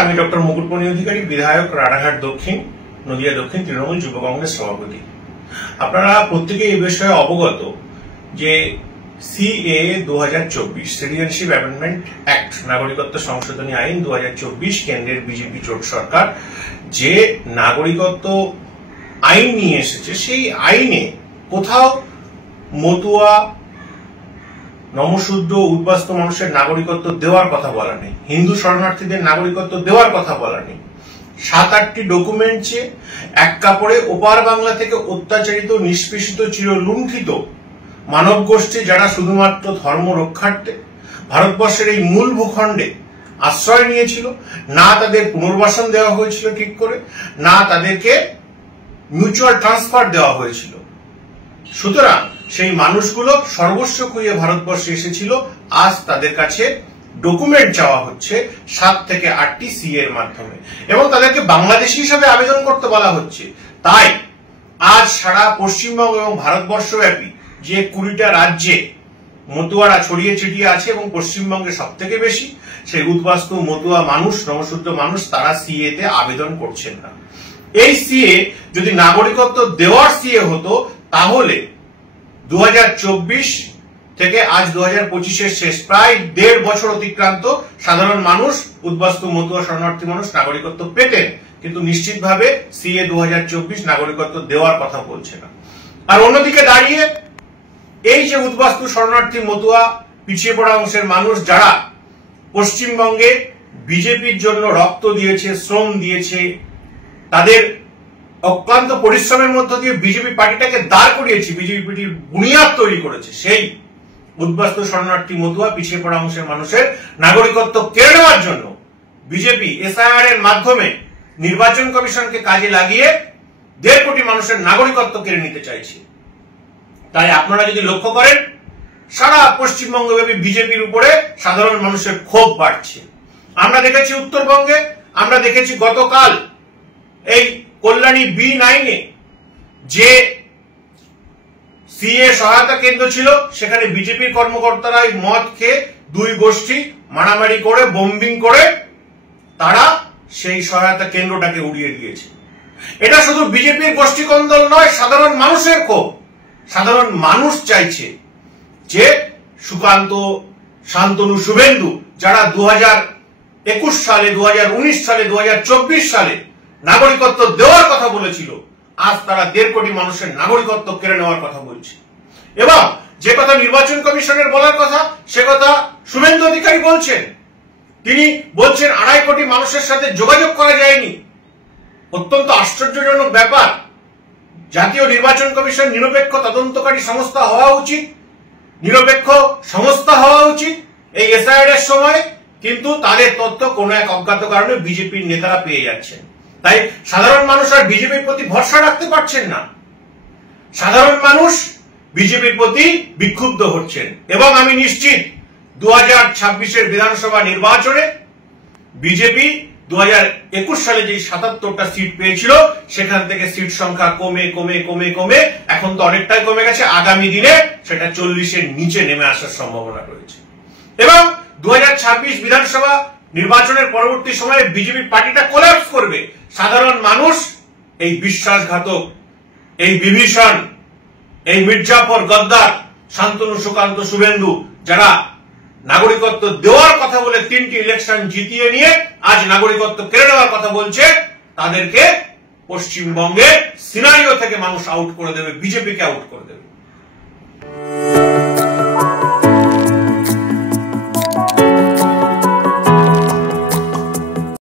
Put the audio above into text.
আমি ডক্টর মুকুটমণি অধিকারী, বিধায়ক রানাঘাট দক্ষিণ, নদিয়া দক্ষিণ তৃণমূল যুব কংগ্রেস সভাপতি। আপনারা প্রত্যেকে এই বিষয়ে অবগত যে সিএ 2024 সিটিজেনশিপ অ্যামেন্ডমেন্ট অ্যাক্ট, নাগরিকত্ব সংশোধনী আইন 2024, কেন্দ্রের বিজেপি জোট সরকার যে নাগরিকত্ব আইন নিয়ে এসেছে, সেই আইনে কোথাও মতুয়া, নমশূদ্র, উদ্বাস্তু মানুষের নাগরিকত্ব দেওয়ার কথা বলা নেই, হিন্দু শরণার্থীদের নাগরিকত্ব দেওয়ার কথা বলা নেই। 7-8টি ডকুমেন্ট চেয়ে এক কাপড়ে ওপার বাংলা থেকে অত্যাচারিত, নিষ্পেষিত, চিরলুণ্ঠিত মানব গোষ্ঠী যারা শুধুমাত্র ধর্ম রক্ষার্থে ভারতবর্ষের এই মূল ভূখণ্ডে আশ্রয় নিয়েছিল, না তাদের পুনর্বাসন দেওয়া হয়েছিল ঠিক করে, না তাদেরকে মিউচুয়াল ট্রান্সফার দেওয়া হয়েছিল। সুতরাং সেই মানুষগুলো সর্বস্ব খুইয়ে ভারতবর্ষে এসেছিল। আজ তাদের কাছে ডকুমেন্ট চাওয়া হচ্ছে 7 থেকে 8টি সিএ এর মাধ্যমে, এবং তাদেরকে বাংলাদেশী হিসাবে আবেদন করতে বলা হচ্ছে। তাই আজ সারা পশ্চিমবঙ্গ এবং ভারতবর্ষব্যাপী যে 20টা রাজ্যে মতুয়ারা ছড়িয়ে ছিটিয়ে আছে এবং পশ্চিমবঙ্গে সব থেকে বেশি, সেই উদ্বাস্তু মতুয়া মানুষ, নমশূদ্র মানুষ, তারা সিএ তে আবেদন করছেন না। এই সিএ যদি নাগরিকত্ব দেওয়ার সিএ হতো, তাহলে 2024 থেকে আজ 2025-এর শেষ, প্রায় 1.5 বছর অতিক্রান্ত সাধারণ মানুষ, উদ্বাস্তু মতুয়া শরণার্থী মানুষ নাগরিকত্ব পেতেন। কিন্তু নিশ্চিতভাবে সিএ 2024 নাগরিকত্ব দেওয়ার কথা বলছে না। আর অন্যদিকে দাঁড়িয়ে এই যে উদ্বাস্তু শরণার্থী মতুয়া পিছিয়ে পড়া অংশের মানুষ যারা পশ্চিমবঙ্গে বিজেপির জন্য রক্ত দিয়েছে, শ্রম দিয়েছে, তাদের অক্লান্ত পরিশ্রমের মধ্য দিয়ে বিজেপি পার্টিটাকে দাঁড় করিয়েছে, বিজেপি পার্টির বুনিয়াদ তৈরি করেছে, সেই উদ্বাস্তু শরণার্থী মতুয়া পিছিয়ে পড়া অংশের মানুষের নাগরিকত্ব কেড়ে নেওয়ার জন্য বিজেপি এসআইআর এর মাধ্যমে নির্বাচন কমিশনকে কাজে লাগিয়ে 1.5 কোটি মানুষের নাগরিকত্ব কেড়ে নিতে চাইছে। তাই আপনারা যদি লক্ষ্য করেন, সারা পশ্চিমবঙ্গব্যাপী বিজেপির উপরে সাধারণ মানুষের ক্ষোভ বাড়ছে। আমরা দেখেছি উত্তরবঙ্গে, আমরা দেখেছি গতকাল এই কল্যাণী B9-এ যে সিএ সহায়তা কেন্দ্র ছিল, সেখানে বিজেপির কর্মকর্তারা মদ খেয়ে 2 গোষ্ঠী মারামারি করে, বোম্বিং করে তারা সেই সহায়তা কেন্দ্রটাকে উড়িয়ে দিয়েছে। এটা শুধু বিজেপির গোষ্ঠী কন্দল নয়, সাধারণ মানুষের ক্ষোভ। সাধারণ মানুষ চাইছে যে সুকান্ত, শান্তনু, শুভেন্দু যারা 2021 সালে, 2019 সালে, 2024 সালে নাগরিকত্ব দেওয়ার কথা বলেছিল, আজ তারা 1.5 কোটি মানুষের নাগরিকত্ব কেড়ে নেওয়ার কথা বলছে। এবং যে কথা নির্বাচন কমিশনের বলার কথা, সে কথা শুভেন্দু অধিকারী বলছেন। তিনি বলছেন 2.5 কোটি মানুষের সাথে যোগাযোগ করা যায়নি। অত্যন্ত আশ্চর্যজনক ব্যাপার। জাতীয় নির্বাচন কমিশন নিরপেক্ষ তদন্তকারী সংস্থা হওয়া উচিত, নিরপেক্ষ সংস্থা হওয়া উচিত এই এসআইআর এর সময়, কিন্তু তাদের তথ্য কোনো এক অজ্ঞাত কারণে বিজেপির নেতারা পেয়ে যাচ্ছেন। তাই সাধারণ মানুষ আর বিজেপির প্রতি ভরসা রাখতে পারছেন না। সাধারণ মানুষ বিজেপির প্রতি বিক্ষুব্ধ হচ্ছেন। এবং আমি নিশ্চিত 2026-এর বিধানসভা নির্বাচনে বিজেপি 2021 সালে যে 77টা সিট পেয়েছিল, সেখান থেকে সিট সংখ্যা কমে কমে কমে কমে এখন তো অনেকটাই কমে গেছে। আগামী দিনে সেটা 40-এর নিচে নেমে আসার সম্ভাবনা রয়েছে। এবং 2026 বিধানসভা নির্বাচনের পরবর্তী সময়ে বিজেপি পার্টিটা কোল্যাপস করবে। সাধারণ মানুষ এই বিশ্বাসঘাতক, এই বিভীষণ, এই মির্জাফর, গদ্দার, শান্তনু, সুকান্ত, শুভেন্দু যারা নাগরিকত্ব দেওয়ার কথা বলে 3টি ইলেকশন জিতিয়ে নিয়ে আজ নাগরিকত্ব কেড়ে নেওয়ার কথা বলছে, তাদেরকে পশ্চিমবঙ্গে সিনারিও থেকে মানুষ আউট করে দেবে, বিজেপিকে আউট করে দেবে।